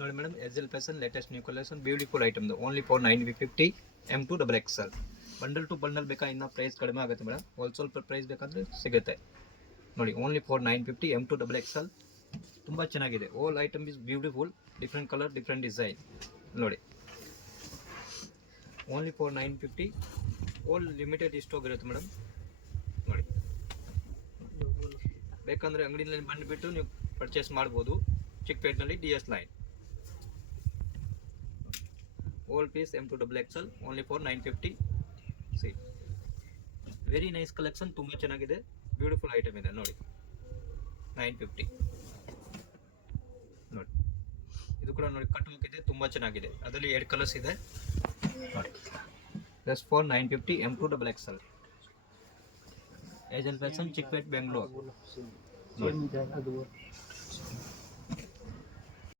ನೋಡಿ madam SL fashion latest new collection beautiful item only for 950 M2 double XL bundle to bundle ಬೇಕಾ ಇನ್ನು price ಕಡಿಮೆ ಆಗುತ್ತೆ madam wholesale price ಬೇಕಂದ್ರೆ ಸಿಗುತ್ತೆ ನೋಡಿ only for 950 M2 double XL ತುಂಬ ಚೆನ್ನಾಗಿದೆ all item is beautiful different colour different design ನೋಡಿ only for 950 all limited stock ಇರುತ್ತೆ ಮೇಡಮ್ ನೋಡಿ ಬೇಕಂದರೆ ಅಂಗಡಿಯಲ್ಲಿ ಬಂದುಬಿಟ್ಟು ನೀವು ಪರ್ಚೇಸ್ ಮಾಡ್ಬೋದು ಚಿಕ್ಕಪೇಟ್ನಲ್ಲಿ DS line all piece M2 double XL only for 950 see very nice collection ತುಂಬಾ ಚೆನ್ನಾಗಿದೆ ಬ್ಯೂಟಿಫುಲ್ ಐಟಮ್ ಇದೆ ನೋಡಿ 950 ನೋಡಿ ಇದು ಕೂಡ ನೋಡಿ ಕಟ್ ಲುಕ್ ಇದೆ ತುಂಬಾ ಚೆನ್ನಾಗಿದೆ ಅದರಲ್ಲಿ 2 ಕಲರ್ಸ್ ಇದೆ ನೋಡಿ just for 950 M2 double XL agent fashion Chickpet Bengaluru ನೋಡಿ